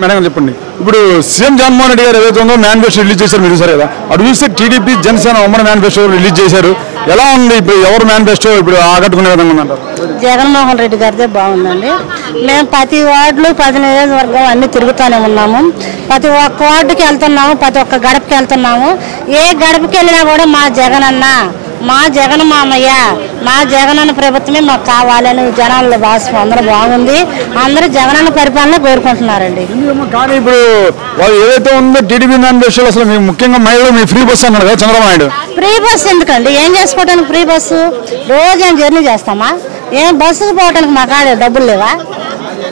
Madam చెప్పండి, ఇప్పుడు CM Jaganmohan Reddy గారు ఏదైతే ఉందో మేనిఫెస్టో రిలీజ్ చేశారు, మీరు చూసారు కదా. అటు చూస్తే టీడీపీ జనసేన ఉమ్మడి మేనిఫెస్టో రిలీజ్ చేశారు. ఎలా ఉంది ఇప్పుడు ఎవరు మేనిఫెస్టో ఇప్పుడు ఆకట్టుకునే విధంగా ఉందంటారు? జగన్మోహన్ రెడ్డి గారిదే బాగుందండి. మేము ప్రతి వార్డులు 10 నియోజకవర్గం అన్ని తిరుగుతూనే ఉన్నాము. ప్రతి ఒక్క వార్డుకి వెళ్తున్నాము, ప్రతి ఒక్క గడపకి వెళ్తున్నాము. ఏ గడపకి వెళ్ళినా కూడా మా జగనన్న, మా జగన్ మామయ్య, మా జగనన్న ప్రభుత్వమే మాకు కావాలని జనాల భాష బాగుంది. అందరూ జగనన్న పరిపాలన కోరుకుంటున్నారండి. కానీ ఇప్పుడు వాళ్ళు ఏదైతే ఉందో టీడీపీ మేనిఫెస్టోలో అసలు మీకు ముఖ్యంగా మహిళలు మీ ఫ్రీ బస్సు అన్నారు కదా చంద్రబాబు నాయుడు. ఫ్రీ బస్సు ఎందుకండి? ఏం చేసుకోవడానికి ఫ్రీ బస్సు? రోజు ఏం జర్నీ చేస్తామా? ఏం బస్సుకు పోవడానికి మా కాడ డబ్బులు లేవా?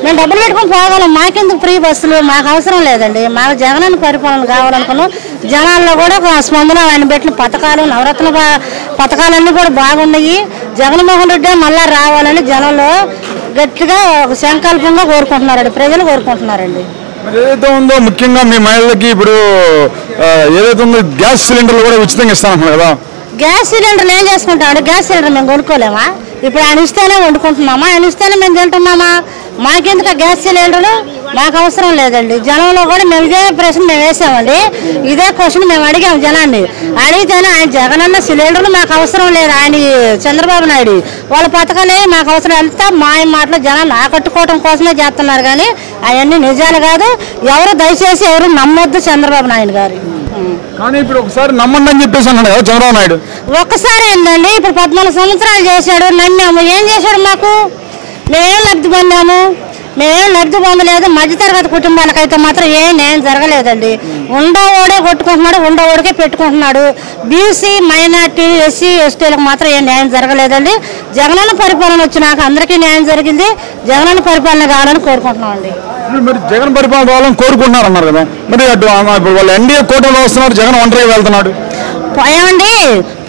మేము డబ్బులు పెట్టుకుని పోగలం. మాకెందుకు ఫ్రీ బస్సులు? మాకు అవసరం లేదండి. మాకు జగనన్న పరిపాలన కావాలనుకున్నాం. జనాల్లో కూడా స్పందన, ఆయన పెట్టిన పథకాలు, నవరత్న పథకాలన్నీ కూడా బాగున్నాయి. జగన్మోహన్ రెడ్డి మళ్ళా రావాలని జనంలో గట్టిగా ఒక సంకల్పంగా కోరుకుంటున్నారండి, ప్రజలు కోరుకుంటున్నారండి. ఏదైతే ఉందో ముఖ్యంగా మీ మహిళలకి ఇప్పుడు ఏదైతే ఉందో గ్యాస్ సిలిండర్లు కూడా ఉచితంగా ఇస్తానంటున్నారు కదా. గ్యాస్ సిలిండర్లు ఏం చేసుకుంటామండి? గ్యాస్ సిలిండర్ మేము కొనుక్కోలేమా? ఇప్పుడు ఆయన ఇస్తేనే వండుకుంటున్నామా? ఆయన ఇస్తేనే మేము తింటున్నామా? మాకెందుకు గ్యాస్ సిలిండర్లు? మాకు అవసరం లేదండి. జనంలో కూడా మేము ఇదే ప్రశ్న మేము వేసామండి. ఇదే క్వశ్చన్ మేము అడిగాము జనాన్ని. అడిగితేనే ఆయన జగనన్న సిలిండర్లు మాకు అవసరం లేదు, ఆయన చంద్రబాబు నాయుడు వాళ్ళ పథకాలే మాకు అవసరం. అంతా మాయ మాటలు జనాన్ని ఆకట్టుకోవడం కోసమే చేస్తున్నారు, కానీ అవన్నీ నిజాలు కాదు. ఎవరు దయచేసి ఎవరు నమ్మొద్దు చంద్రబాబు నాయుడు గారు. కానీ ఇప్పుడు ఒకసారి నమ్మండి అని చెప్పేసి అన్నాడు కదా చంద్రబాబు నాయుడు. ఒక్కసారి ఏంటండి? ఇప్పుడు 14 సంవత్సరాలు చేశాడు, నమ్మాము. ఏం చేశాడు మాకు? మేమేం లబ్ధి పొందాము? మేమేం లబ్ధి పొందలేదు. మధ్యతరగతి కుటుంబాలకైతే మాత్రం ఏం న్యాయం జరగలేదండి. ఉండోడే కొట్టుకుంటున్నాడు, ఉండోడికే పెట్టుకుంటున్నాడు. బీసీ, మైనార్టీ, ఎస్సీ, ఎస్టీలకు మాత్రం ఏం న్యాయం జరగలేదండి. జగనన్న పరిపాలన వచ్చినాక అందరికీ న్యాయం జరిగింది. జగనన్న పరిపాలన కావాలని కోరుకుంటున్నాం అండి. మరి జగన్ పరిపాలన రావాలని కోరుకుంటున్నారు అన్నారు కదా. మరి అటు ఇప్పుడు వాళ్ళు ఎన్డీఏ కూటమిలో వస్తున్నారు, జగన్ ఒంటరిగా వెళ్తున్నాడు. ఏమండి,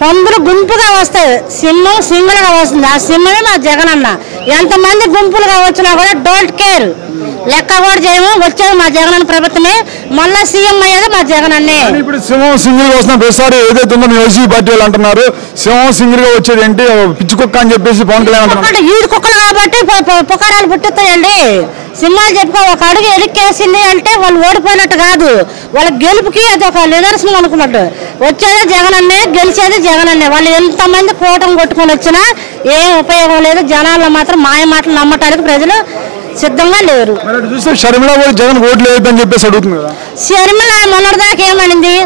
పందులు గుంపుగా వస్తాయి, సింహం సింగిల్గా వస్తుంది. ఆ సింహమే మా జగనన్న. ఎంతమంది గుంపులుగా వచ్చినా కూడా డోంట్ కేర్, లెక్క కూడా చేయము. వచ్చేది మా జగనన్న ప్రభుత్వమే, మళ్ళా సీఎం అయ్యేది మా జగనన్నే. ఇప్పుడు సింహం సింగిల్ గా వస్తున్న ప్రతిసారి ఏదైతే ఉందో మీ వైసీపీ పార్టీ వాళ్ళు అంటున్నారు, సింహం సింగిల్ గా వచ్చేది ఏంటి పిచ్చి కుక్క అని చెప్పేసి పవన్ కళ్యాణ్ అంటున్నారు. ఈడు కుక్కలు కాబట్టి పుకారాలు పుట్టిస్తాయండి. సింహాలు చెప్పుకో ఒక అడుగు ఎడికేసింది అంటే వాళ్ళు ఓడిపోయినట్టు కాదు, వాళ్ళ గెలుపుకి అది ఒక నిదర్శనం అనుకున్నట్టు. వచ్చేది జగనన్నే, గెలిచేది జగనన్నే. వాళ్ళు ఎంతమంది కూటమి కొట్టుకొని వచ్చినా ఏం ఉపయోగం లేదు. జనాల్లో మాత్రం మాయ మాటలు నమ్మటానికి ప్రజలు సిద్ధంగా లేరు. చూస్తే షర్మిల జగన్ ఓట్లు వేయద్దని చెప్పేసి అడుగుతుంది కదా. షర్మిల మొన్నటిదాకా ఏమనింది?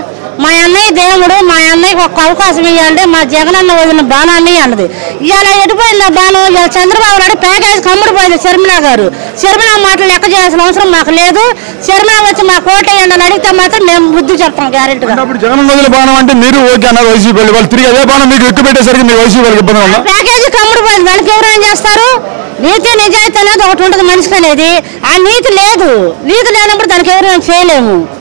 మా అన్నయ్య దేవుడు, మా అన్నయ్యకి ఒక్క అవకాశం ఇవ్వండి, మా జగనన్న వదిలిన బాణాన్ని అన్నది. ఇవాళ ఎటుపోయింది ఆ బాణం? ఇవాళ చంద్రబాబు నాయుడు ప్యాకేజ్ కమ్ముడిపోయింది షర్మిల గారు. షర్మిల మాటలు లెక్క చేయాల్సిన అవసరం మాకు లేదు. షర్మిల వచ్చి మా కోట వేయండి అడిగితే మాత్రం మేము బుద్ధి చెప్తాం గ్యారెంటీగా. జగన్ వదిలిన బాణం అంటే మీరు ఓకే అన్నారు వైసీపీ వాళ్ళు, తిరిగి అదే బాణం మీకు ఎక్కువ పెట్టేసరికి మీ వైసీపీ వాళ్ళకి ఇబ్బంది వల్ల ప్యాకేజీ కమ్ముడిపోయింది. దానికి ఎవరైనా చేస్తారు? నీతి నిజాయితీ అనేది ఒకటి ఉంటుంది మనిషికి అనేది. ఆ నీతి లేదు. నీతి లేనప్పుడు దానికి ఎవరైనా చేయలేము.